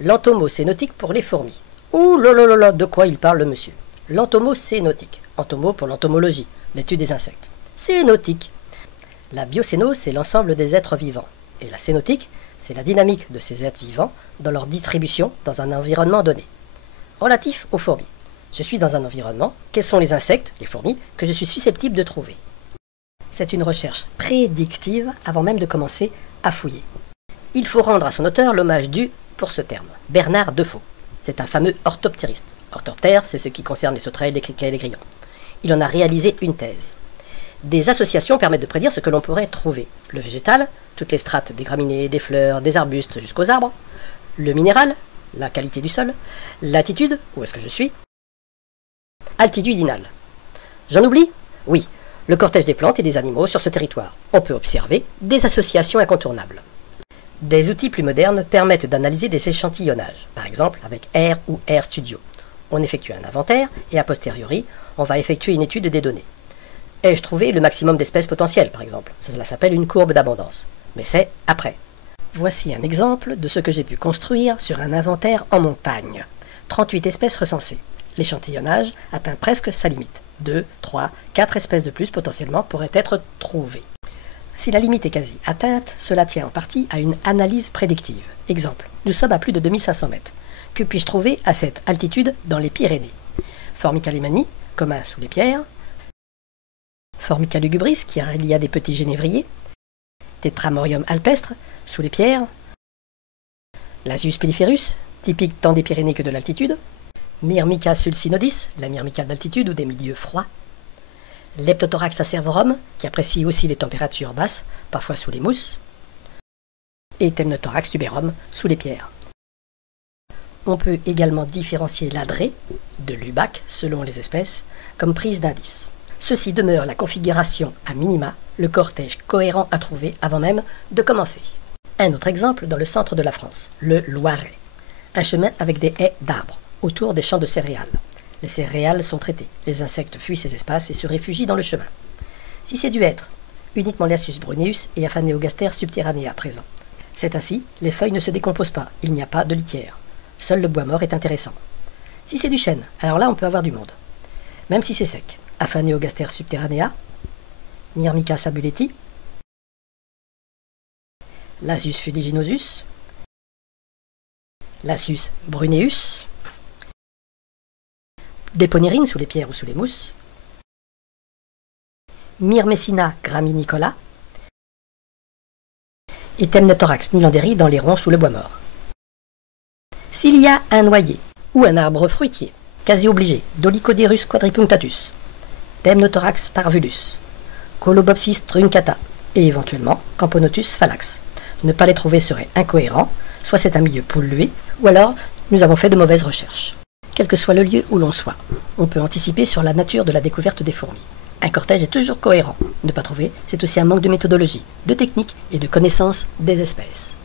L'entomocénotique pour les fourmis. Ouh là là là là, de quoi il parle le monsieur? L'entomocénotique. Entomo pour l'entomologie, l'étude des insectes. Cénotique. La biocénose, c'est l'ensemble des êtres vivants. Et la cénotique, c'est la dynamique de ces êtres vivants dans leur distribution dans un environnement donné. Relatif aux fourmis. Je suis dans un environnement, quels sont les insectes, les fourmis, que je suis susceptible de trouver? C'est une recherche prédictive avant même de commencer à fouiller. Il faut rendre à son auteur l'hommage dû pour ce terme, Bernard Defoe. C'est un fameux orthoptériste. Orthoptère, c'est ce qui concerne les sauterelles, les criquets et les grillons. Il en a réalisé une thèse. Des associations permettent de prédire ce que l'on pourrait trouver. Le végétal, toutes les strates des graminées, des fleurs, des arbustes jusqu'aux arbres. Le minéral, la qualité du sol. Latitude, où est-ce que je suis? Altitudinal. J'en oublie? Oui, le cortège des plantes et des animaux sur ce territoire. On peut observer des associations incontournables. Des outils plus modernes permettent d'analyser des échantillonnages, par exemple avec R ou RStudio. On effectue un inventaire et a posteriori, on va effectuer une étude des données. Ai-je trouvé le maximum d'espèces potentielles, par exemple? Cela s'appelle une courbe d'abondance. Mais c'est après. Voici un exemple de ce que j'ai pu construire sur un inventaire en montagne. 38 espèces recensées. L'échantillonnage atteint presque sa limite. 2, 3, 4 espèces de plus potentiellement pourraient être trouvées. Si la limite est quasi atteinte, cela tient en partie à une analyse prédictive. Exemple, nous sommes à plus de 2500 mètres. Que puis-je trouver à cette altitude dans les Pyrénées? Formica lemani, commun sous les pierres. Formica lugubris, car il y a des petits génévriers. Tetramorium alpestre, sous les pierres. Lasius pelliferus, typique tant des Pyrénées que de l'altitude. Myrmica sulcinodis, la myrmica d'altitude ou des milieux froids. Leptothorax acervorum, qui apprécie aussi les températures basses, parfois sous les mousses. Et Temnothorax tuberum, sous les pierres. On peut également différencier l'adré de l'ubac, selon les espèces, comme prise d'indice. Ceci demeure la configuration à minima, le cortège cohérent à trouver avant même de commencer. Un autre exemple dans le centre de la France, le Loiret. Un chemin avec des haies d'arbres, autour des champs de céréales. Les céréales sont traitées, les insectes fuient ces espaces et se réfugient dans le chemin. Si c'est du hêtre, uniquement Lasius bruneus et Aphaneogaster subterranea présents. C'est ainsi, les feuilles ne se décomposent pas, il n'y a pas de litière. Seul le bois mort est intéressant. Si c'est du chêne, alors là on peut avoir du monde. Même si c'est sec, Aphaneogaster subterranea, Myrmica sabuleti, Lasius fuliginosus, Lasius bruneus, Déponérine sous les pierres ou sous les mousses, Myrmecina graminicola et Temnothorax nilanderi dans les ronds sous le bois mort. S'il y a un noyer ou un arbre fruitier, quasi obligé, Dolichoderus quadripunctatus, Temnothorax parvulus, Colobopsis truncata et éventuellement Camponotus phallax. Ne pas les trouver serait incohérent, soit c'est un milieu pollué, ou alors nous avons fait de mauvaises recherches. Quel que soit le lieu où l'on soit, on peut anticiper sur la nature de la découverte des fourmis. Un cortège est toujours cohérent. Ne pas trouver, c'est aussi un manque de méthodologie, de technique et de connaissance des espèces.